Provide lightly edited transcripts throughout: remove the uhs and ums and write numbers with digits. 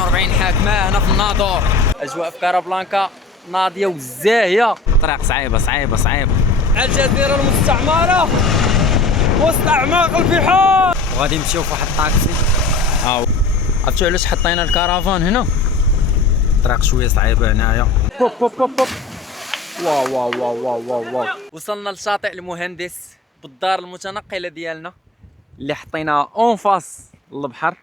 42 حاكمه هنا في الناظور. اجواء في كارابلانكا ناضيه والزاهيه. طريق صعيبه صعيبه صعيبه. الجزيره المستعمره وسط اعماق البحار. وغادي نمشيو في واحد الطاكسي. عرفتوا علاش حطينا الكرفان هنا؟ الطريق شويه صعيبه هنايا. بوب بوب بوب بوب. واو واو واو واو واو واو. وصلنا لشاطئ المهندس بالدار المتنقله ديالنا اللي حطيناها اون فاس للبحر.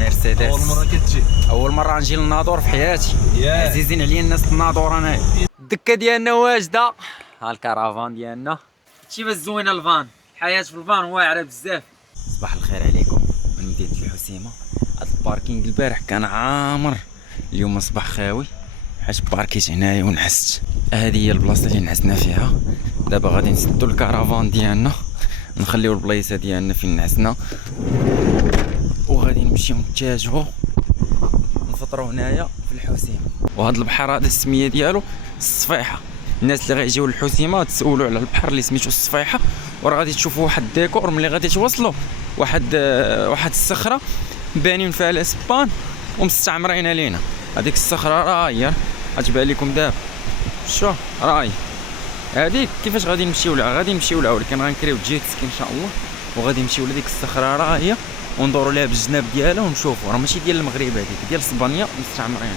مرسيدس اول مره كتجي، اول مره نجي للناظور في حياتي. عزيزين عليا الناس الناظور. انايا الدكه ديالنا واجده. ها الكرفان ديالنا. هادشي باش زوينه الفان. الحياه في الفان واعره بزاف. صباح الخير عليكم من مدينه الحسيمه. هاد الباركينغ البارح كان عامر، اليوم اصبح خاوي حيت باركيت هنايا ونعست. هذه هي البلاصه اللي نعسنا فيها. دابا غادي نسدو الكرفان ديالنا، نخليو البلايصه ديالنا فين نعسنا، وغادي نمشيو نتجهوا نفطروا هنايا في الحسيمه. وهذا البحر هذا السميه ديالو الصفيحه. الناس اللي غيجيو للحسيمه تسولوا على البحر اللي سميتو الصفيحه، وراه غادي تشوفوا واحد الديكور ملي غادي توصلوا واحد الصخره بانين فيها الاسبان ومستعمرين علينا. هذيك الصخره راهي غتبان لكم دابا. شوف راهي هذيك كيفاش غادي نمشيو لها ولكن غنكريو جيت سكي ان شاء الله، وغادي نمشيو لديك الصخره راهي وندوروا لها بالجناب ديالها ونشوفوا. راه ماشي ديال المغرب، هذيك ديال اسبانيا مستعمرين.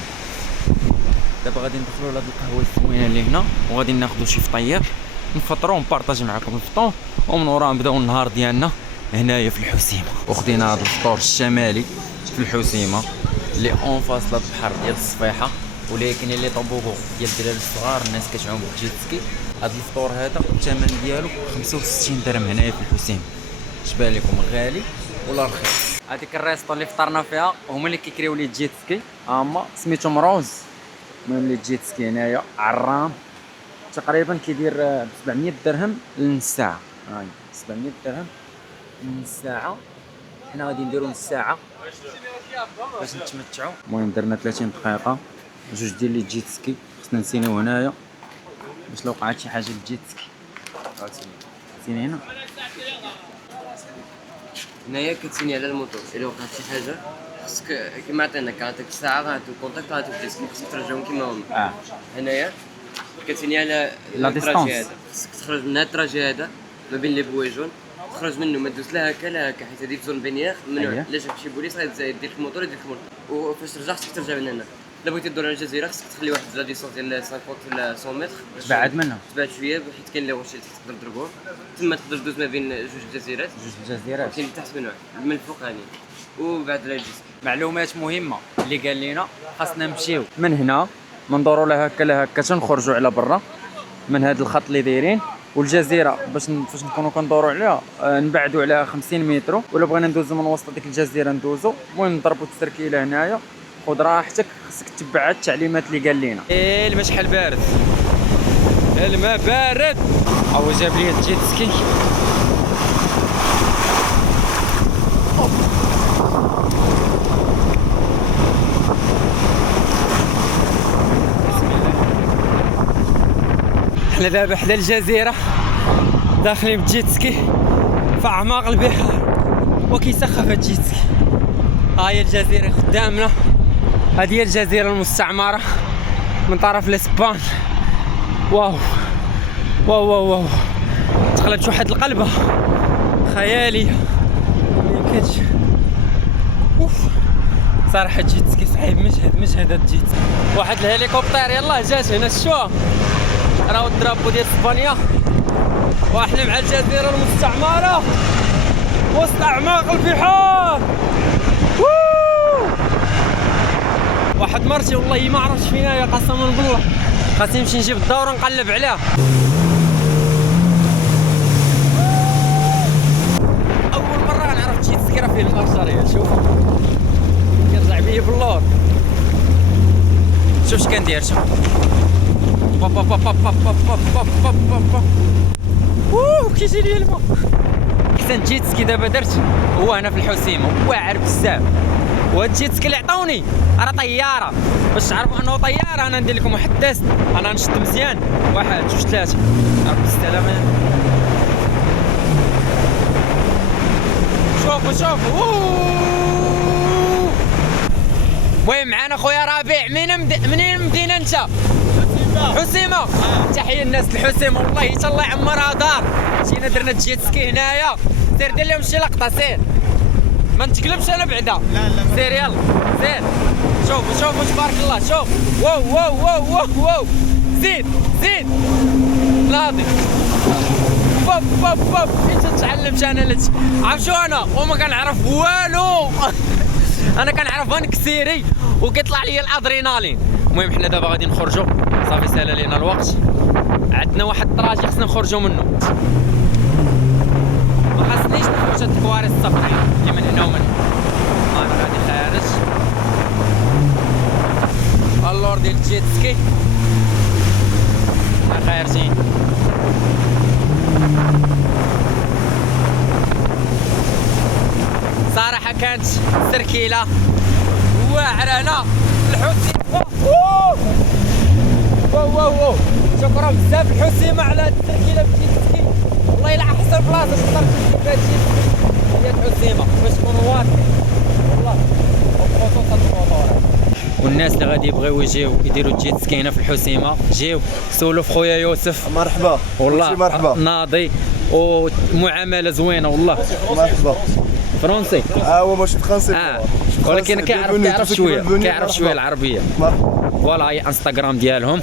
دابا غادي ندخلوا لهاد القهوه الزوينه اللي هنا، وغادي ناخذوا شي فطير نفطروا ونبارطاجي معكم الفطور، ومن وراها نبداو النهار ديالنا هنايا في الحسيمه. وخدينا هذا الفطور الشمالي في الحسيمه اللي اون فاس البحر ديال الصفيحه، ولكن اللي طبوغو ديال الدراري الصغار الناس كتعوم بالجيت سكي. هذا الفطور هذا الثمن ديالو 65 درهم هنايا في الحسيمه. شبان لكم غالي ولا رخيص؟ هذيك الريسطو اللي فطرنا فيها هما اللي كيكريو لي الجيت سكي، هما سميتهم روز. المهم لي الجيت سكي هنايا عرام تقريبا كيدير ب 700 درهم لنص ساعه. هاي 700 درهم لنص ساعه. حنا غادي نديرو نص ساعه باش نتمتعوا. المهم درنا 30 دقيقه جوج ديال لي جيت سكي. خصنا نسينيو هنايا باش لو وقعت شي حاجه للجيت سكي. سيني هنا هنايا كتسيني على الموتور. الا وقعت شي حاجه خصك كيما عطيناك عطيك الساعه غاتو كونتاكت غاتو الديسك خصك ترجعهم كيما هما. هنايا كتسيني على التراجي هذا، خصك تخرج من هذا التراجي هذا ما بين لي بويجون، تخرج منه ما دوز لا هكا لا هكا حيت هذه زون بينيير ممنوع. الا جاك شي بوليس غيدير لك الموتور يدير لك الموتور. وفاش ترجع خصك ترجع من هنا. الا بغيتي تدور على الجزيره خصك تخلي واحد لا ديسونس ديال 50 ولا 100 متر تبعد منها، تبعد شويه حيت كاين اللي واش تقدر تضربوه تما. تقدر دوز ما بين جوج جزيرات كاين تحت منه من الفوق هاني وبعد لا يجي. معلومات مهمه اللي قال لنا خاصنا نمشيو من هنا ندوروا لها هكا لا هكا تنخرجوا على برا من هذا الخط اللي دايرين. والجزيره باش نكونوا كندوروا عليها نبعدوا عليها 50 متر. ولا بغينا ندوزو من وسط ديك الجزيره ندوزو. المهم نضربوا التركيله هنايا. خذ راحتك، خصك تتبع التعليمات اللي قال لنا. الماء شحال بارد، الماء بارد. هو جاب لي الجيت سكي. حنا دابا حدا الجزيره داخلين بالجيت سكي في اعماق البحر وكيسخف الجيت سكي. ها هي الجزيره قدامنا. هذه هي الجزيره المستعمره من طرف الاسبان. واو واو واو واو، تقلبت واحد القلبه خياليه ميمكنش. اوف صراحه الجيت سكي صعيب. مجهد هذا الجيت. واحد الهليكوبتر يلاه جات هنا. شوف راهو الدرابو ديال اسبانيا، واحنا مع الجزيره المستعمره وسط اعماق البحار. واحد مرتي والله ما عرفتش فينا يا قسما بالله. خاصني نمشي نجيب الدور ونقلب عليها. اول مره نعرف جيت سكي راه فيه المارشاريه. شوف كيرجع بيا في اللور. شوف اش كندير. شوف باب باب باب باب باب باب باب باب. كيجي لي الماء. احسن جيت سكي دابا درت هو هنا في الحسيمه، واعر بزاف. وهاد الجيت سكي اللي عطاوني راه طياره. باش تعرفوا انه طياره انا ندير لكم واحد التيست. انا نشد مزيان. واحد جوج ثلاثه. ربي السلامه. شوف شوفوا المهم معنا خويا ربيع. منين مدينة انت؟ حسيمة. تحية للناس الحسيمة والله حتى الله يعمرها دار. جينا درنا الجيت سكي هنايا. سير دير لهم شي لقطة سير ما نتقلبش انا بعدا. لا سير يلا سير. شوفوا تبارك الله. شوف واو زيد ناضي باب انت تعلمت انا لت عرف شو انا وما كنعرف والو. انا كنعرف نكسيري وكيطلع لي الادرينالين. المهم حنا دابا غادي نخرجوا صافي سالا لينا الوقت. عندنا واحد الطراجي خصنا نخرجوا منه. ما خاصنيش نخرج هاد الكوارث الصفرين اللي من هنا ومن هنا. انا غادي خارج اللور ديال الجيت سكي. خارجين صراحة كانت تركيلة واعرة. انا الحسيمة واو شكرا بزاف الحسيمة على هاد التركيلة بالجيت سكي. والله الا احسن بلاصة تقدر تركب فيها الجيت سكي هي الحسيمة باش تكونوا واضحين والله. وخصوصا الموطور والناس اللي غادي يبغيو يجيو يديروا الجيت سكي هنا في الحسيمة جيو سولوا في خويا يوسف. مرحبا والله مرحبا ناضي ومعاملة زوينة والله. مرحبا فرونسي هو ماشي فرنسي ولكن كيعرف شويه العربيه. فوالا هي انستغرام ديالهم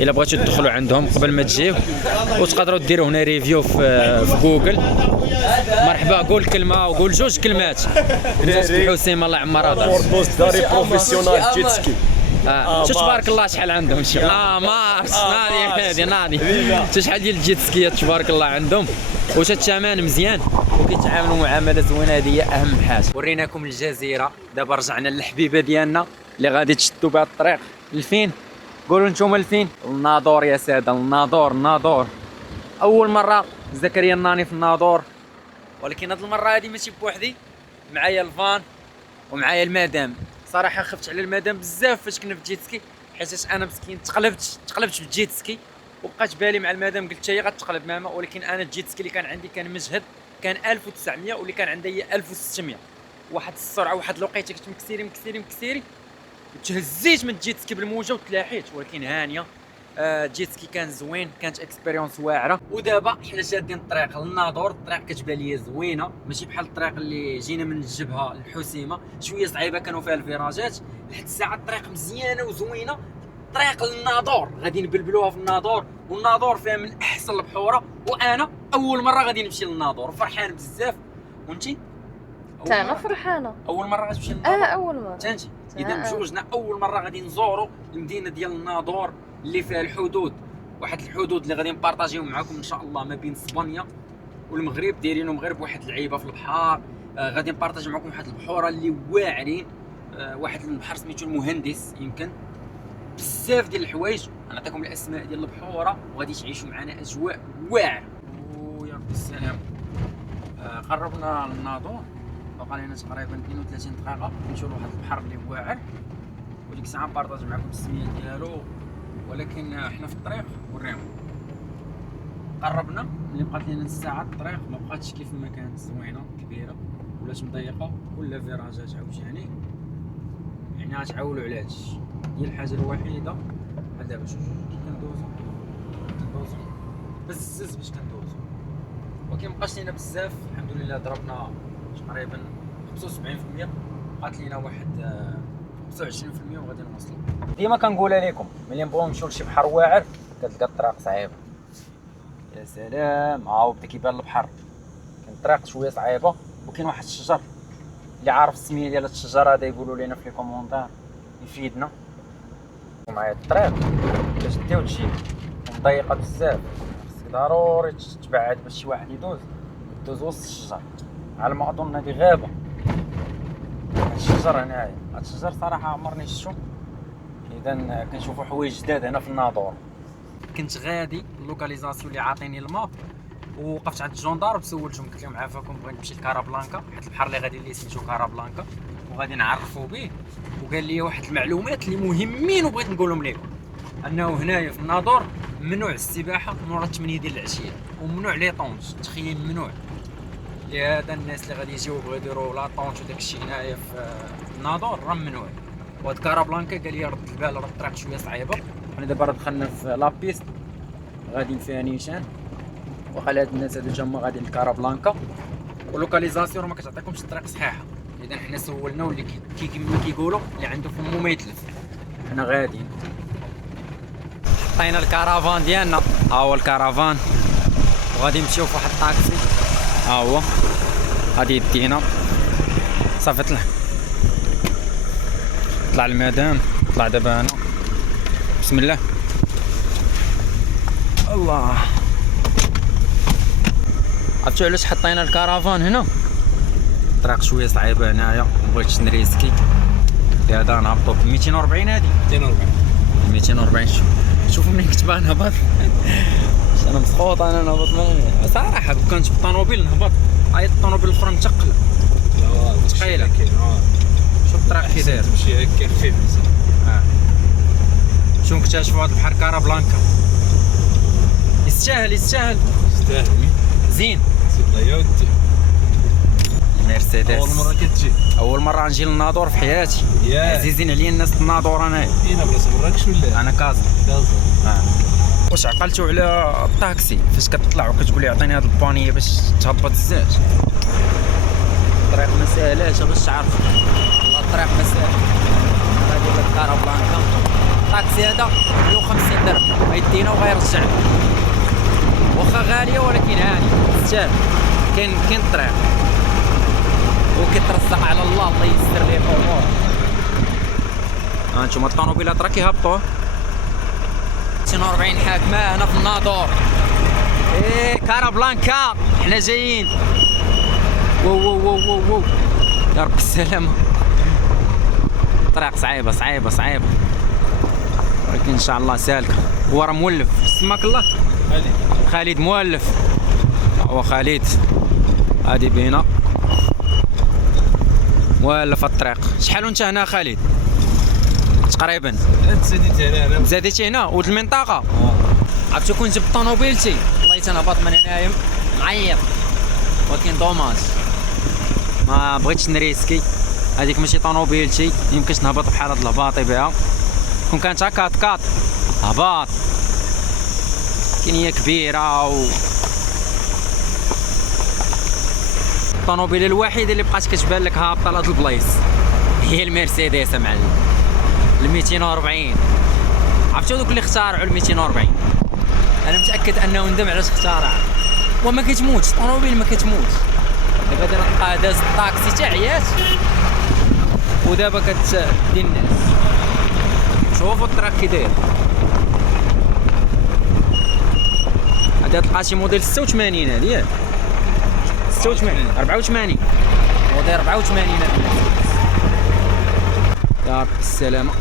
الا بغيتو تدخلوا عندهم قبل ما تجيو وتقدروا ديروا هنا ريفيو في جوجل. مرحبا قول كلمه وقول جوج كلمات. الناس الحسيمه الله يعمرها دار داري بروفيسيونال جيت سكي. شو تبارك الله شحال عندهم شو مارس ناضي شحال ديال الجيت سكيات تبارك الله عندهم. واش الثمن مزيان وكيتعاملوا معامله زوينه. هذه هي اهم حاجه. وريناكم الجزيره. دابا رجعنا للحبيبه ديالنا اللي غادي تشدوا بها الطريق لفين. قولوا نتوما لفين. الناظور يا ساده. الناظور اول مره زكريا الناني في الناظور. ولكن هذه المره هذه ماشي بوحدي معايا الفان ومعايا المدام. صراحه خفت على المدام بزاف فاش كنا في الجيت سكي حيت انا مسكين تقلبت بالجيت سكي وبقات بالي مع المدام. قلت هي غتقلب ماما. ولكن انا الجيت سكي اللي كان عندي كان مجهد كان 1900 واللي كان عندي هي 1600. واحد السرعه واحد الوقيته كنت مكسيري وتهزيت من الجيت سكي بالموجه وتلاحيت. ولكن هانيه الجيت سكي كان زوين. كانت اكسبيريونس واعره. ودابا حنا شادين الطريق للناظور. الطريق كتبان ليا زوينه ماشي بحال الطريق اللي جينا من الجبهه للحسيمه. شويه صعيبه كانوا فيها الفيراجات. لحد الساعه الطريق مزيانه وزوينه. طريق للناظور غادي نبلبلوها في الناظور. والناظور فيها من احسن البحوره. وانا اول مره غادي نمشي للناظور فرحان بزاف. وانتي؟ انا فرحانه. اول مره غتمشي للناظور؟ اول مره. انت اذا بجوجنا اول مره غادي نزوروا المدينه ديال الناظور اللي فيها الحدود. واحد الحدود اللي غادي نبارطاجيو معكم ان شاء الله ما بين اسبانيا والمغرب. دايرينو مغرب واحد اللعيبه في البحر. غادي نبارطاجي معكم واحد البحوره اللي واعرين. واحد البحر سميتو المهندس. يمكن بزاف ديال الحوايج غنعطيكم الاسماء ديال البحوره وغادي تعيشوا معنا اجواء واعره. ويا ربي السلام. قربنا للناظور بقى لنا تقريبا 32 دقيقه نمشيو لواحد البحر اللي واعر. وديك الساعه نبارطاج معكم السميه ديالو. ولكن حنا في الطريق وريهم قربنا. ملي بقات لنا الساعه الطريق ما بقاتش كيف ما كانت زوينه كبيره ولات مضيقه كلها فيراجات عاوتاني. يعني غتعاولوا على هادشي. هي الحاجه الوحيده بحال دابا شوف كي كندوزو بزز باش كندوزو. ولكن مابقاش لينا بزاف الحمد لله. ضربنا تقريبا 75%. بقات لينا واحد 25% وغادي نوصلوا. ديما كنقولها لكم ملي نبغيو نمشيو لشي بحر واعر كتلقى الطريق صعيبه. يا سلام ها بدا كيبان البحر. كاين الطريق شويه صعيبه وكاين واحد الشجر اللي عارف السميه ديال هاد الشجر هذا يقولوا لنا في لي كومونتير يفيدنا. معايا الطريق باش تدي وتجي مضيقه بزاف. خصك ضروري تبعد باش شي واحد يدوز وسط الشجر. على ما اظن هذه غابه. هاد الشجر هنايا هاد الشجر صراحه عمرني شفتو. اذا كنشوفوا حوايج جداد هنا في الناظور. كنت غادي اللوكاليزاسيون اللي عاطيني الماب ووقفت عند الجندارم سولتهم قلت لهم عافاكم بغيت نمشي لكارابلانكا حيت البحر اللي غادي اللي سميتو كارابلانكا وغادي نعرفوا به. وقال لي واحد المعلومات اللي مهمين وبغيت نقولهم لكم. انه هنايا في الناظور ممنوع السباحه مورا 8 ديال العشيه وممنوع لي طونج. تخيل ممنوع. يا هذا الناس اللي غادي يجيو بغاو يديروا لا طونج وداك الشيء هنايا في الناظور راه ممنوع. وهاد كارابلانكا قال لي رد البال راه الطريق شويه صعيبه. حنا دابا راه دخلنا في لابيست غاديين فيها نيشان، وقال هاد الناس هادو جا هما غاديين لكارابلانكا، واللوكاليزاسيون ما كتعطيكمش الطريق صحيحه. اذا حنا سولنا واللي كيما كيقولوا اللي عنده فمو ما يتلف. حنا غاديين حطينا الكارافان ديالنا، ها هو الكارافان، وغادي نمشيو في واحد الطاكسي، ها هو غادي يدينا صافي. طلع المدام، طلع دابا انا. بسم الله. الله، عرفتوا علاش حطينا الكارافان هنا؟ الطريق شويه صعيبه هنايا، مبغيتش نريسكي. هذا نهبطو ب 240، هادي 240. شوفوا منين كنت باغي نهبط. انا مسخوط، انا نهبط صراحه. كنت بالطوموبيل نهبط، هاي الطوموبيل الاخرى متقله ثقيله. شوف الطريق كي داير، تمشي هكا خفيف. شو نكتشفوا هذا البحر كارابلانكا. يستاهل يستاهل زين. الله يودي. مرسيدس اول مره كتجي، اول مره نجي للناظور في حياتي. عزيزين عليا الناس الناظور. انايا هنا بلاصه مراكش ولا؟ انا كازا. واش عقلتوا على الطاكسي فاش كتطلع وكتقول لي عطيني هاد البانيه باش تهبط الزاج؟ الطريق ما ساهلاش باش تعرف، والله الطريق ما ساهل. غادي لكارابلانكا، الطاكسي هذا 150 درهم غيدينا وغيرجعنا، واخا غاليه ولكن هاني تستاهل. كاين الطريق وكيترزق على الله يسر ليه الامور. هانتوما الطوموبيلات راه كيهبطوا. 240 حاكمه هنا في الناظور. كارابلانكا حنا جايين. واو واو واو واو واو، يا رب السلامه. الطريق صعيبه ولكن ان شاء الله سالكه. هو راه مولف، سماك الله خالد مولف. هو خالد هادي بينا مولف الطريق. شحال وانت هنا خالد؟ تقريبا زاديت هنا ولد المنطقه. عرفتو كون جبت طوموبيلتي والله تنهبط من هنايا معيط، ولكن دوماج ما بغيتش نريسكي. هذيك ماشي طوموبيلتي، يمكنش نهبط بحال هاد الهباطي بها. كون كانت كات هباط، كاين هي كبيره الطوموبيله الوحيده اللي بقات كتبان لك هابطه لهاد البلايص هي المرسيدس معلم. ال 240 عرفتوا دوك اللي اخترعوا ال 240؟ انا متاكد انه ندم علاش اخترع. وما كتموتش الطوموبيل، ما كتموتش. دابا تلقى داز الطاكسي تاع عيات، ودابا كتدي الناس. شوفوا الطريق كي داير. هذا تلقى شي موديل 86 هادي، ياك 86 84 موديل 84 يا رب السلامه.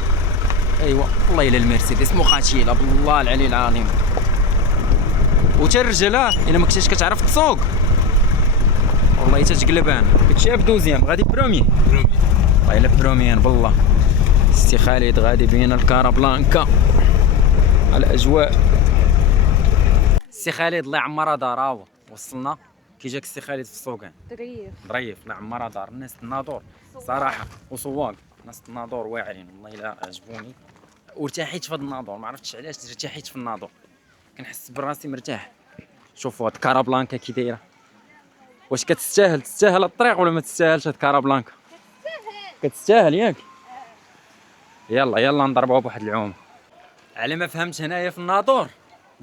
ايوا والله الا المرسيدس مقاتله بالله العلي العظيم. وتا الرجاله الا ما كنتيش كتعرف تسوق والله تتقلب. انا كنت شايف دوزيام غادي برومي والله الا بروميان بالله. سي خالد غادي بينا الكارابلانكا. الاجواء سي خالد الله يعمرها دار. هاهو وصلنا. كي جاك السي خالد في السوقان ظريف الله يعمرها دار. الناس الناظور صراحه وصواق، ناس الناظور واعرين والله الا عجبوني. وارتحيت في هذا الناظور، ما عرفتش علاش ارتحيت في الناظور، كنحس براسي مرتاح. شوفوا هاد كارابلانكا كي دايره. واش تستاهل الطريق ولا ما تستاهلش هاد كارابلانكا؟ كتستاهل ياك. يلا نضربوها بواحد العوم. على ما فهمت هنايا في الناظور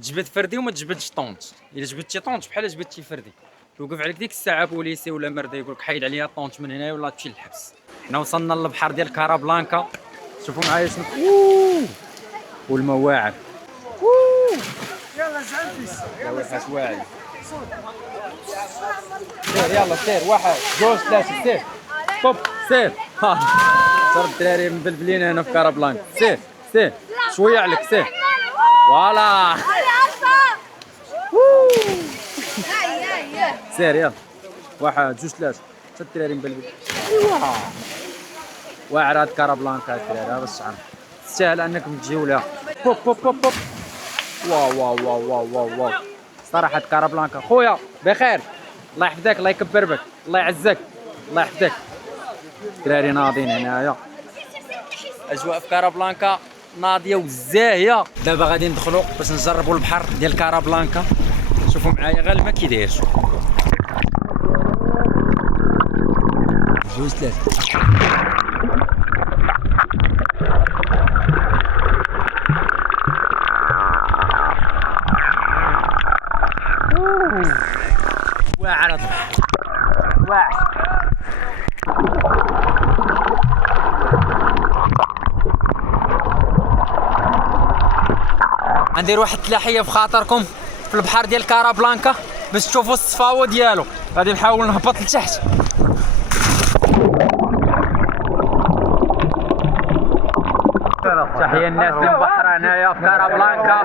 تجبد فردي وما تجبدش طونط. الا جبدتي طونط بحال جبدتي فردي توقف عليك ديك الساعه بوليسي ولا مرده يقول لك حيد عليا الطونط من هنايا ولا تمشي للحبس. حنا وصلنا للبحر ديال كارابلانكا. شوفوا معايا شنو والماء واعر. يلا زعلتي يلا واعر. سير يلا سير، واحد جوج ثلاثه سير طب سير. صار الدراري مبلبلين هنا في كارابلانكا. سير شويه عليك سير. فوالا سير يلا واحد جوج ثلاثه حتى الدراري مبلبل. واعر هاد كارابلانكا الدراري باش تعرف تستاهل انكم تجيو لها. بوب بوب بوب بوب. واو صراحه كارابلانكا خويا بخير الله يحفظك الله يكبر بك الله يعزك الله يحفظك. الدراري ناضين هنايا، اجواء في كارابلانكا ناضيه وزاهيه. دابا غادي ندخلوا باش نجربوا البحر ديال كارابلانكا. شوفوا معايا غير الماء كي داير. جوج ثلاثه. واعر البحر واعر. غندير واحد التلاحيه في خاطركم في البحر ديال كارابلانكا باش تشوفوا الصفاوه ديالو. غادي نحاول نهبط لتحت. تحية الناس ديال البحر هنايا في كارابلانكا.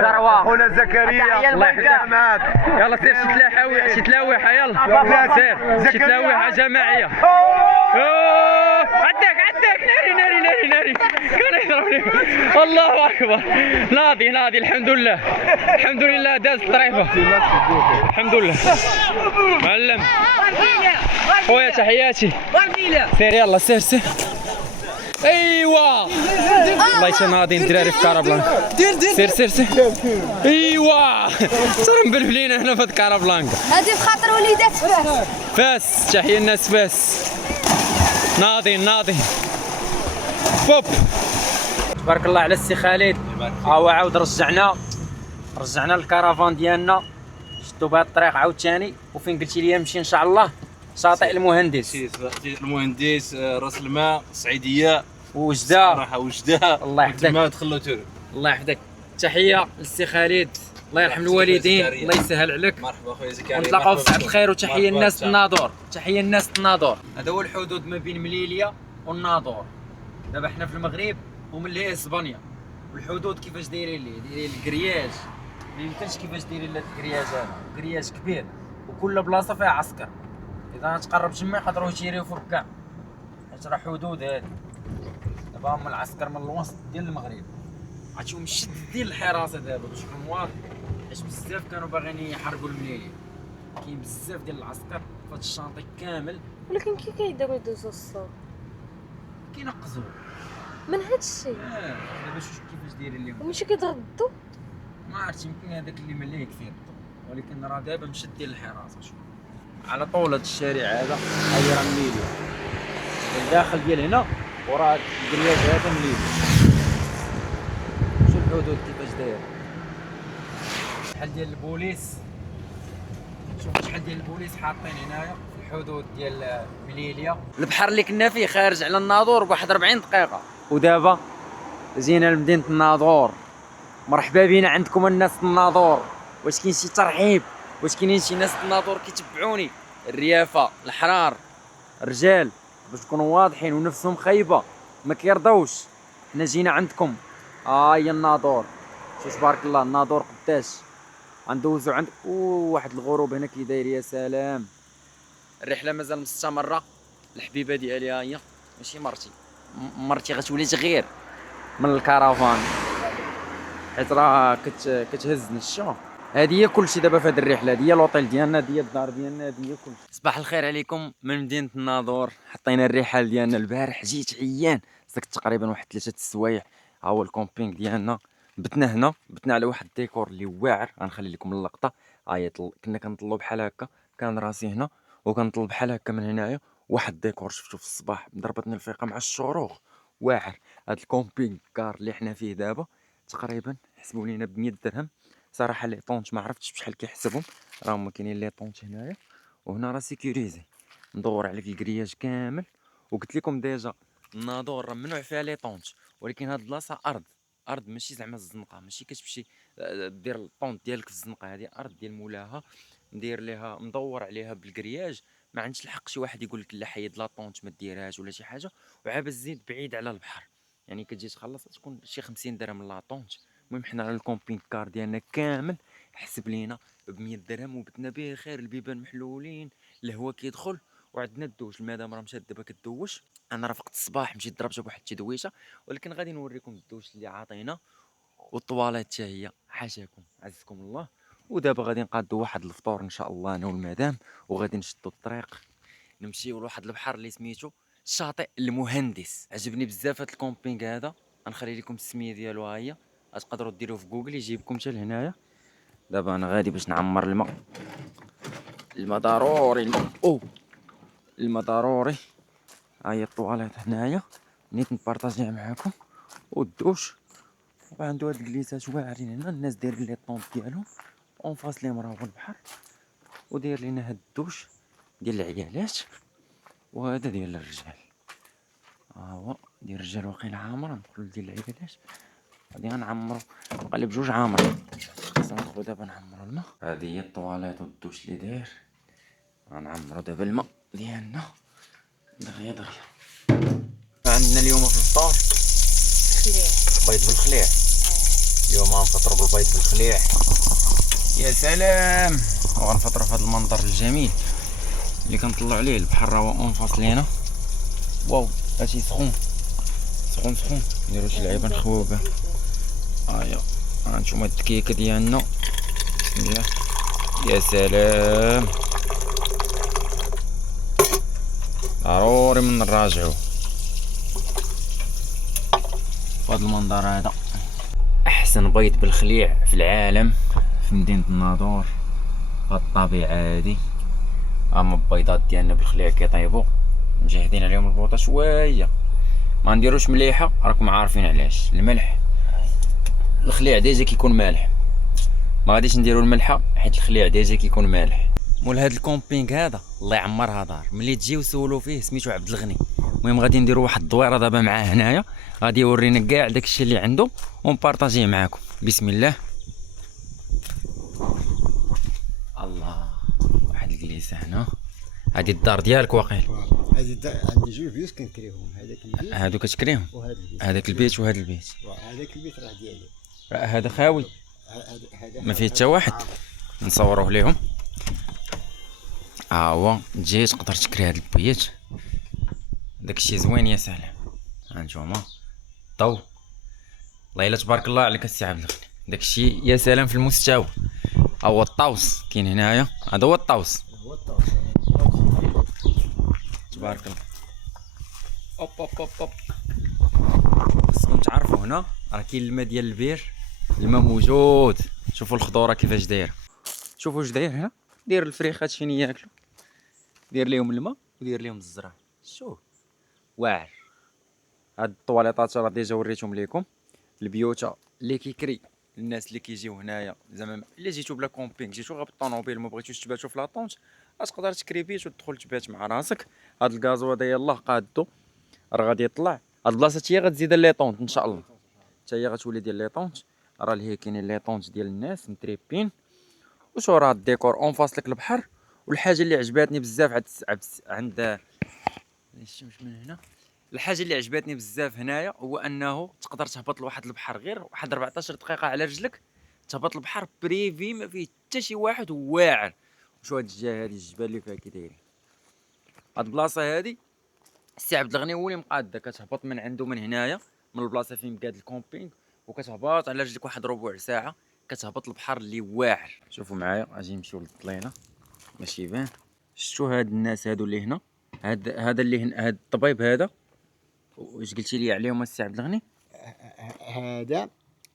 ثروة خونا زكريا الله يحفظك معاك. يلا سير شي تلاحه شي تلاويحه يلا سير شي تلاويحه جماعيه. عداك ناري كان يضربني. الله اكبر. ناضي الحمد لله داز الطريفه الحمد لله. معلم خويا تحياتي. سير يلا سير. ايوا الله يتناضين الدراري في كارابلانكا. سير ايوا صار مبلبلين هنا في كارابلانكا. هذه بخاطر وليدات فاس. تحية الناس فاس. ناضي بوب. تبارك الله على السي خالد. هو عاود رجعنا للكرافان ديالنا. شدوا بهذا الطريق عاوتاني. وفين قلتي لي نمشي ان شاء الله؟ شاطئ المهندس. راس الماء الصعيديه وجده. صراحه وجده. الله يحفظك. ما دخلوا تورك. الله يحفظك. تحيه للسي خالد الله يرحم الوالدين الله يسهل عليك. مرحبا خويا زكريا. ونتلاقاو في ساعة الخير. وتحيه الناس الناظور. هذا هو الحدود ما بين مليليا والناظور. دابا حنا في المغرب ومن هي اسبانيا. والحدود كيفاش دايرين الكرياج ما يمكنش كيفاش دايرين الكرياج. هذا كرياج كبير وكل بلاصه فيها عسكر. اذا تقرب تما يقدروا يجريو فوق كاع حيت راه حدود هذه. دابا هما العسكر من الوسط ديال المغرب عرفتيهم مشدين الحراسه دابا باش نكون واضح حيت بزاف كانوا باغيين يحرقوا المليليه. كاين بزاف ديال العسكر في هذا الشاطئ كامل. ولكن كي كيقدروا يدوزوا الصوت كينقزوا من هاد الشيء دابا شوف كيفاش دايرين لهم. وماشي كيتردوا. ما عرفت يمكن هذاك اللي ملي يكفي ولكن راه دابا مشدين الحراسه. شوف على طول هذا الشارع هذا هاي راه مليليه. الداخل ديال هنا وراه الكرياج هذا مليليه. شوف الحدود كيفاش دايره. شحال ديال البوليس. شوف شحال ديال البوليس حاطين هنايا في الحدود ديال مليليا. البحر اللي كنا فيه خارج على الناظور بواحد 40 دقيقه. ودابا جينا لمدينه الناظور. مرحبا بينا عندكم الناس الناظور. واش كاين شي ترحيب؟ واش كاينين شي ناس الناظور كيتبعوني؟ الريافه الاحرار الرجال باش نكونوا واضحين ونفسهم خايبه ما كيرضاوش. حنا جينا عندكم. هي الناظور. شوف تبارك الله الناظور قداش. غندوزو عند واحد الغروب هنا كي داير. يا سلام. الرحله مازال مستمره. الحبيبه ديالي ها هي ماشي مرتي غتولي تغير من الكرفان حيت راه كتهزني الشوف. هذه هي كلشي دابا في هذه الرحله. هذه هي لوطيل ديالنا هذه هي الدار ديالنا هذه هي كلشي. صباح الخير عليكم من مدينه الناظور. حطينا الرحال ديالنا البارح. جيت عيان زدت تقريبا واحد 3 السوايع. ها هو الكومبينغ ديالنا. بتنا هنا بتنا على واحد الديكور اللي واعر. غنخلي لكم اللقطه. كنا كنطلوا بحال هكا. كان راسي هنا وكنطلب بحال هكا من هنايا واحد الديكور شفتو في الصباح. ضربتني الفيقه مع الشروق واعر. هاد الكومبينغ كار اللي حنا فيه دابا تقريبا حسبوا لينا ب 100 درهم. صراحه لي طونط ما عرفتش بشحال كيحسبهم. راهم كاينين لي طونط هنايا وهنا راه سيكوريزي. ندور عليك الكرياج كامل. وقلت لكم ديجا الناظور راه ممنوع فيها لي طونط. ولكن هاد البلاصه ارض ماشي زعما الزنقه. ماشي كتمشي دير الطونط ديالك في الزنقه. هذه ارض ديال مولاها مدير ليها مدور عليها بالكرياج. ما عندش الحق شي واحد يقول لك لا حيد لا طونط ما ديرهاش ولا شي حاجه. وعاب الزيد بعيد على البحر. يعني كتجي تخلص تكون شي 50 درهم لا طونط. المهم حنا على الكومبينغ كار ديالنا كامل حسب لينا ب 100 درهم. وبتنا بخير البيبان محلولين الهواء كيدخل. وعندنا الدوش المدام راه مشات دابا كدوش. انا راه فقت الصباح مشيت ضربتها بواحد التدويشه. ولكن غادي نوريكم الدوش اللي عاطينا والطواليت حتى هي حاشاكم عزكم الله. ودابا غادي نقادو واحد الفطور ان شاء الله انا والمدام، وغادي نشدو الطريق نمشيو لواحد البحر اللي سميتو شاطئ المهندس. عجبني بزاف هاد الكومبينغ هذا، غنخلي لكم السميه ديالو ها هي، غتقدروا ديروه في جوجل يجيبكم حتى لهنايا. دابا انا غادي باش نعمر الماء ضروري، الماء ضروري. ها هي الطواليت هنايا نيت نبارطاجيها معاكم، والدوش وعندو هاد الكليسات واعرين هنا، الناس دايرين لي طونط ديالهم اون فاس لي مراو البحر، وداير لينا هاد الدوش ديال العيالات، وهذا ديال الرجال. هو ديال الرجال واقيلا عامر، ندخلو ديال العيالات غادي غنعمرو نقلب جوج عامر. خاصنا ندخلو دابا نعمرو الماء. هذه هي الطواليت والدوش اللي داير، غنعمرو دابا الماء ديالنا دغيا دغيا. عندنا اليوم في الفطور بيض بالخليع. اليوم غنفطروا بالبيض بالخليع. يا سلام، وغنفطروا في هذا المنظر الجميل اللي كنطلعوا عليه البحر، راه اون فاص لينا. واو هادشي سخون سخون سخون. نديرو شي لعيبه نخويو بها. هيا غنشوفو الدكيكه ديالنا، بسم الله. يا سلام، ضروري من نراجعو فهاد المنظر هذا. احسن بيض بالخليع في العالم في مدينة الناظور، هاد الطبيعة هادي. اما البيضات ديالنا بالخليع كيطيبو، مجهدين عليهم البوطة شوية، ما نديروش مليحة، راكم عارفين علاش. الملح، الخليع ديجا كيكون مالح، ما غاديش نديرو الملحة حيت الخليع ديجا كيكون مالح. مول هاد الكومبينغ هذا الله يعمرها دار، ملي تجيو سولو فيه سميتو عبد الغني. المهم غادي نديرو واحد الدويره دابا معاه هنايا، غادي يورينا كاع داكشي اللي عنده ونبارطاجيه معاكم. بسم الله. الله، واحد الكليسه هنا. هادي الدار ديالك واقيلا؟ هادي عندي جوج بيوت كنكريهم، هذاك البيت هادو كتكريهم؟ وهذا البيت. هذاك البيت وهذا البيت. هذاك البيت راه ديالي. هذا خاوي هذا ما فيه حتى واحد، نصوروه ليهم. هو تجي تقدر تكري هاد البيت، داكشي زوين. يا سلام، هانتوما الضو، الله الا تبارك الله عليك السي عبد الغني. داكشي يا سلام في المستوى. ها هو الطاوس كاين هنايا، هذا هو الطاوس. هو الطاوس تبارك الله. اوب اوب اوب اوب. خصكم تعرفوا هنا راه كاين الماء ديال البير، الماء موجود. شوفوا الخضوره كيفاش دايره، شوفوا واش داير هنا. داير الفريخات فين ياكلوا، داير ليهم الماء وداير ليهم الزرع. شوف واعر. هاد الطواليطات راه ديجا وريتهم ليكم. البيوتا اللي كيكري الناس اللي كيجيو هنايا، زعما الا جيتو بلا كومبينغ، جيتو غير بالطونوبيل ما بغيتوش تباتو في لاطونج، تقدر تكري بيت وتدخل تبات مع راسك. هاد الكازو هذا يلاه قادو راه غادي يطلع. هاد البلاصه هي غتزيد لي طونط ان شاء الله، حتى هي غتولي ديال لي طونط. راه اللي هي كاينين لي طونط ديال الناس متريبين. وشو راه الديكور اون فاس لك البحر. والحاجه اللي عجباتني بزاف عند الشمس من هنا، الحاجه اللي عجباتني بزاف هنايا هو انه تقدر تهبط لواحد البحر غير واحد 14 دقيقه على رجلك، تهبط البحر بريفي ما فيه حتى شي واحد، واعر. وشو هاد الجهه هادي، الجبال اللي فيها كي دايرين. هاد البلاصه هادي السي عبد الغني هو اللي مقاده، كتهبط من عنده من هنايا من البلاصه فين مقاد الكومبينغ، وكتهبط على رجلك واحد ربع ساعه، كتهبط البحر اللي واعر. شوفوا معايا غادي نمشيو للطليله باش يبان. شفتوا هاد الناس هادو اللي هنا، هذا اللي هنا، هاد الطبيب هذا، واش قلتي لي عليهم السي عبد الغني؟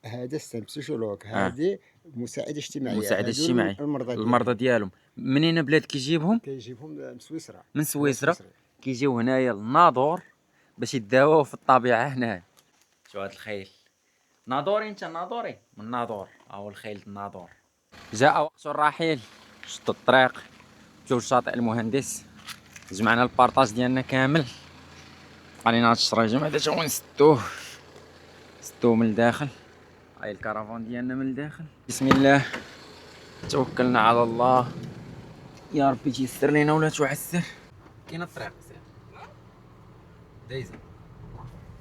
هذا السيكولوج، هذه مساعد اجتماعي. مساعد اجتماعي، المرضى ديالهم. منين بلاد كيجيبهم؟ كيجيبهم من سويسرا. من سويسرا كيجيو هنايا للناظور باش يداووا في الطبيعه هنا. شو هاد الخيل، ناظوري انت، ناظوري من ناظور. هاو الخيل الناظور. جاء وقت الرحيل، شدوا الطريق، مشيو لشاطئ المهندس، جمعنا البارطاج ديالنا كامل. علينا هاد الشراجم هذا تا وين نسدوه من الداخل. هاي الكرفان ديالنا من الداخل. بسم الله، توكلنا على الله. يا ربي تيسر لينا ولا تعسر. كاين الطريق دايزه.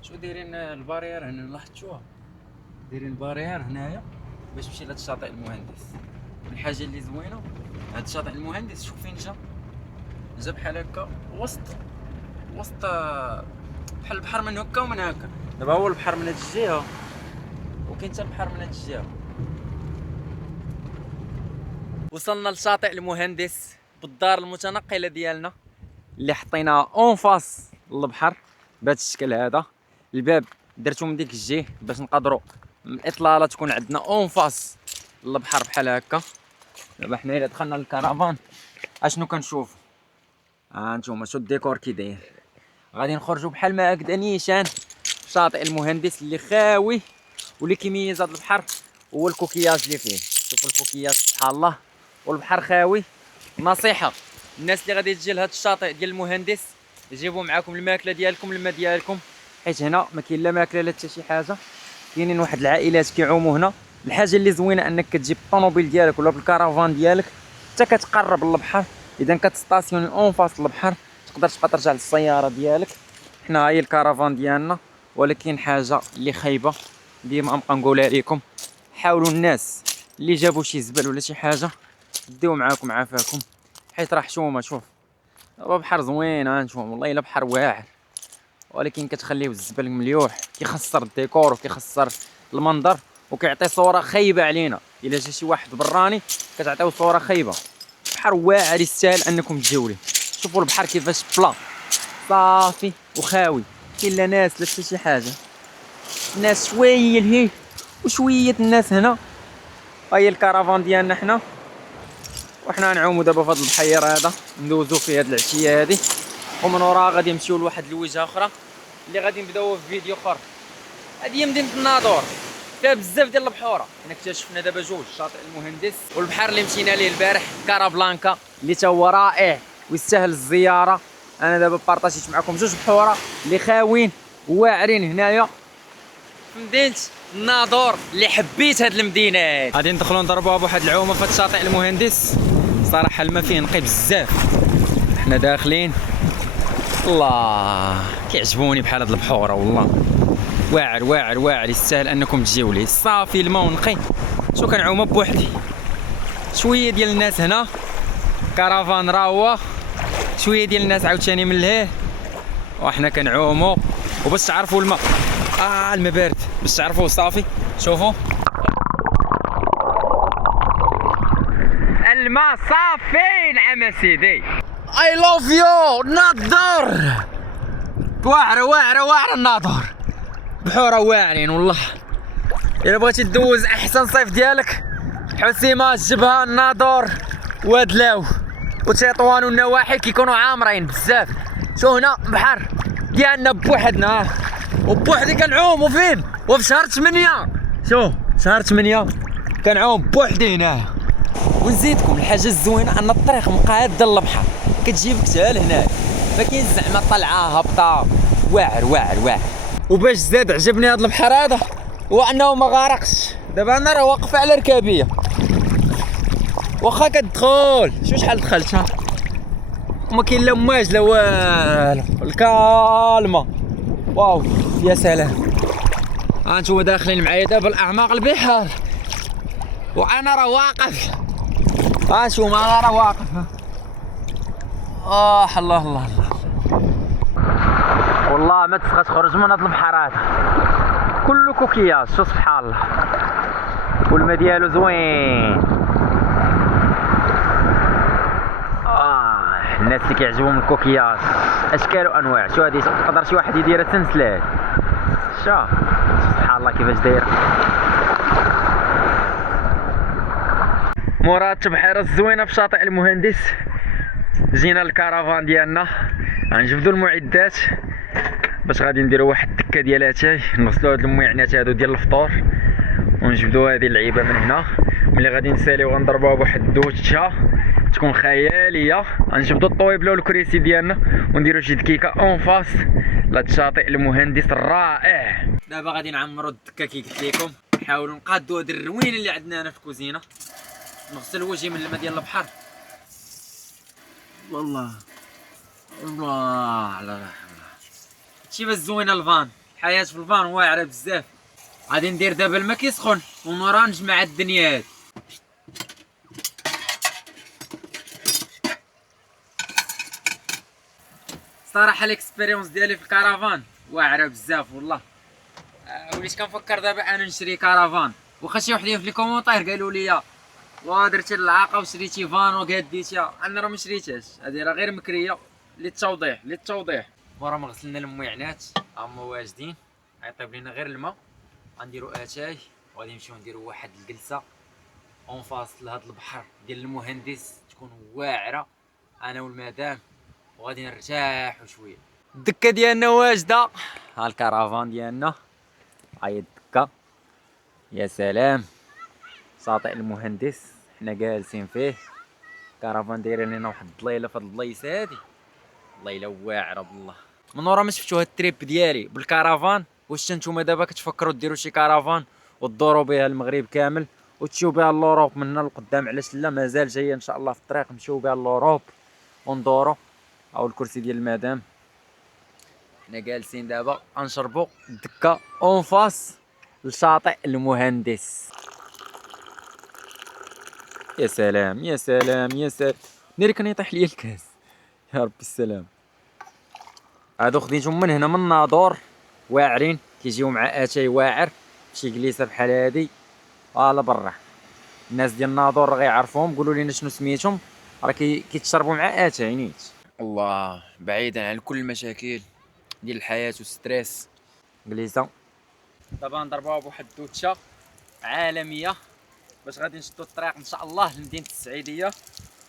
شو دايرين البارير هنا، لاحظتوها؟ دايرين البارير هنايا باش تمشي لهاد الشاطئ المهندس. الحاجه اللي زوينه هاد الشاطئ المهندس، شوف فين جا بحال هكا وسط بحال البحر من هكا ومن هكا. دابا هو البحر من هاد الجهه وكاين حتى البحر من هاد الجهه. وصلنا لشاطئ المهندس بالدار المتنقله ديالنا اللي حطيناها اون فاس للبحر بهذا الشكل هذا. الباب درتو من ديك الجهه باش نقدروا الاطلاله تكون عندنا اون فاس للبحر بحال هكا. دابا حنا الا دخلنا للكرفان اشنو كنشوفوا؟ هانتوما شو الديكور كي داير. غادي نخرجوا بحال ما هكذا نيشان شاطئ المهندس اللي خاوي، واللي كيميز هذا البحر هو الكوكياج اللي فيه. شوفوا الكوكياج سبحان الله، والبحر خاوي. نصيحه الناس اللي غادي تجي لهذا الشاطئ ديال المهندس جيبوا معاكم الماكله ديالكم، الماء ديالكم، حيت هنا ما كاين لا ماكله لا حتى شي حاجه. كاينين واحد العائلات كيعوموا هنا. الحاجه اللي زوينه انك كتجيب الطوموبيل ديالك ولا بالكرفان ديالك حتى كتقرب للبحر. اذا كتستاسيوني اون فاس للبحر تقدر تبقى ترجع للسياره ديالك. حنا هاي الكرفان ديالنا، ولكن حاجه اللي خايبه ديما نبقى نقولها لكم، حاولوا الناس اللي جابوا شي زبل ولا شي حاجه ديو معاكم عافاكم، حيت راه حشومه. شوف دابا بحر زوين، هانتوما والله الا بحر واعر، ولكن كتخليو الزبل مليوح، كيخسر الديكور وكيخسر المنظر وكيعطي صوره خايبه علينا. الا جا شي واحد براني كتعطيو صوره خايبه. بحر واعر يستاهل انكم تجيو ليه. شوفوا البحر كيفاش بلا صافي وخاوي، كاين لا ناس لا حتى شي حاجه. الناس شويه لهيه وشويه الناس هنا. هاي الكرفان ديالنا حنا، وحنا نعوموا دابا في هذا البحير هذا، ندوزو فيه هذه العشيه هذه، ومن وراها غادي نمشيو لواحد الوجهه اخرى اللي غادي نبداو في فيديو اخر. هذه هي مدينه الناظور، فيها بزاف ديال البحوره. حنا اكتشفنا دابا جوج، شاطئ المهندس والبحر اللي مشينا ليه البارح كارابلانكا اللي تا هو رائع ويستاهل الزياره. انا دابا بارطاجيت معكم جوج بحوره اللي خاوين وواعرين هنايا في مدينه الناظور اللي حبيت هاد المدينه. غادي ندخلوا نضربوها بواحد العومه في شاطئ المهندس. صراحه الماء فيه نقي بزاف. حنا داخلين الله كيعجبوني بحال هاد البحوره، والله واعر واعر واعر، يستاهل انكم تجيو ليه. صافي الماء نقي. شو كنعوم بوحدي، شويه ديال الناس هنا، كرفان راه هو، شويه ديال الناس عاوتاني من لهيه، وحنا كنعوموا. وباش تعرفوا الماء الماء بارد، باش تعرفوا صافي. شوفوا الماء صافي. نعم سيدي، اي لوف يو ناظور. واعره واعره واعره الناظور، بحوره واعرين والله. الا بغيتي دوز احسن صيف ديالك حسيمه، الجبهه، الناظور، وادلاو وتطوان والنواحي كيكونوا عامرين بزاف. شو هنا بحر ديالنا بوحدنا، وبوحدي كنعوموا فين وفي شهر 8. شوف شهر 8 كنعوم بوحدي هنا. ونزيدكم الحاجه الزوينه ان الطريق مقاده للبحر، كتجيبك حتى لهنا، ما كاين زعما طلعه هبطه. واعر واعر واعر. وباش زاد عجبني هذا البحر هذا هو انه ما غارقش. دابا انا راه واقف على ركابيه، واخا كتدخل شو شحال دخلت وما كاين لا مواج لا والو، الكالمه. واو يا سلام. هانتوما داخلين معايا دابا لاعماق البحر، وانا راه واقف. هانتوما انا راه واقف. الله الله الله، والله ما تبغى تخرج من هذا البحر هذا كله كوكياج. شو سبحان الله، والماء ديالو زوين. الناس اللي كيعجبهم الكوكياج اشكال وانواع. شو هذه تقدر شي واحد يديرها سنسلات. شوف سبحان الله كيفاش دايره. مورا التبحيره الزوينه في شاطئ المهندس جينا الكرفان ديالنا، غنجبدوا المعدات باش غادي نديروا واحد الدكه ديال اتاي، نغسلوا هاد الميعنات هادو ديال الفطور، ونجبدوا هذه اللعيبه من هنا. ملي غادي نساليو غنضربوها بواحد الدوشه تكون خياليه. غنجبدوا الطويبله والكريسي ديالنا ونديروا شي دكيكه اون فاس لهاد الشاطئ المهندس الرائع. دابا غادي نعمروا الدكه كي قلت لكم، نحاولوا نقادوا هاد الروين اللي عندنا هنا في الكوزينه. نغسل وجهي من الماء ديال البحر. والله الله على هادشي باش زوينه الفان. الحياه في الفان واعره بزاف. غادي ندير دابا الماء كيسخن ونورا نجمع الدنيا هاد. صراحه الاكسبيريونس ديالي في الكرفان واعره بزاف والله. وليت كنفكر دابا انا نشري كرفان، واخا شي وحدين في لي كومونتير قالوا لي ودرتي العاقه وشريتي فان وقاديتيها. انا راه ما شريتهاش، هذه راه غير مكريه للتوضيح. ورا ما غسلنا المويعنات هما واجدين، غيطيب لينا غير الماء. غنديرو اتاي وغادي نمشيو نديرو واحد الجلسه اون فاس لهاد البحر ديال المهندس، تكون واعره انا والمدام، وغادي نرتاحو شويه. الدكه ديالنا واجده، ها الكرافان ديالنا، هاي الدكه يا سلام. شاطئ المهندس حنا جالسين فيه، كرافان دايرين لنا واحد الضليله في هاد البلايصه هادي، الليله واعره بالله. من ورا ما شفتو هاد التريب ديالي بالكرافان، واش نتوما دابا كتفكروا ديروا شي كرافان ودوروا بها المغرب كامل وتمشيو بها لوروب من هنا لقدام؟ علاش لا؟ مازال جايه ان شاء الله في الطريق، نمشيو بها لوروب وندوروا. او الكرسي ديال المدام، حنا جالسين دابا غنشربوا الدكه اون فاس لشاطئ المهندس. يا سلام يا سلام يا سلام، ناري كان يطيح لي الكاس، يا ربي السلام. هادو خديتهم من هنا من الناظور، واعرين، كيجيو مع اتاي واعر شي جليسه بحال هادي. فوالا برا الناس ديال الناظور غيعرفوهم، قولوا لينا شنو سميتهم، راه كيتشربوا مع اتاي نيت. الله بعيدا عن كل المشاكل ديال الحياه والستريس، جليسه. دابا نضربوها بواحد الدوتشه عالميه باش غادي نشدو الطريق ان شاء الله لمدينه السعيديه.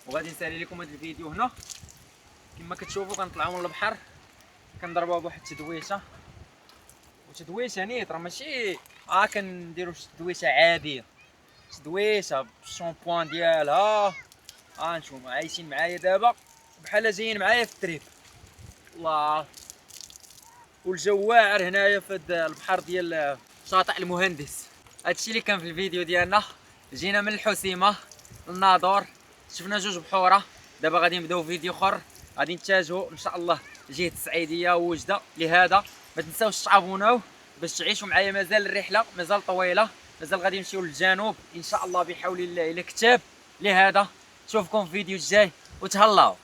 وغادي نسالي لكم هذا الفيديو هنا. كما كتشوفوا كنطلعوا من البحر، كنضربوها بواحد التدويشه، وتدويشه نيت راه ماشي كنديروا شي تدويشه عاديه، تدويشه بالشامبوان ديالها. نتوما عايشين معايا دابا بحال جايين معايا في التريب. الله، والجو واعر هنايا في هاد البحر ديال شاطئ المهندس. هادشي اللي كان في الفيديو ديالنا. جينا من الحسيمه للناظور، شفنا جوج بحوره. دابا غادي نبداو فيديو اخر، غادي نتجهوا ان شاء الله لجهه السعيديه ووجده. لهذا ما تنساوش تعابوناو باش تعيشوا معايا، مازال الرحله مازال طويله، مازال غادي نمشيو للجنوب ان شاء الله بحول الله الى كتاب. لهذا نشوفكم في الفيديو الجاي وتهلاو.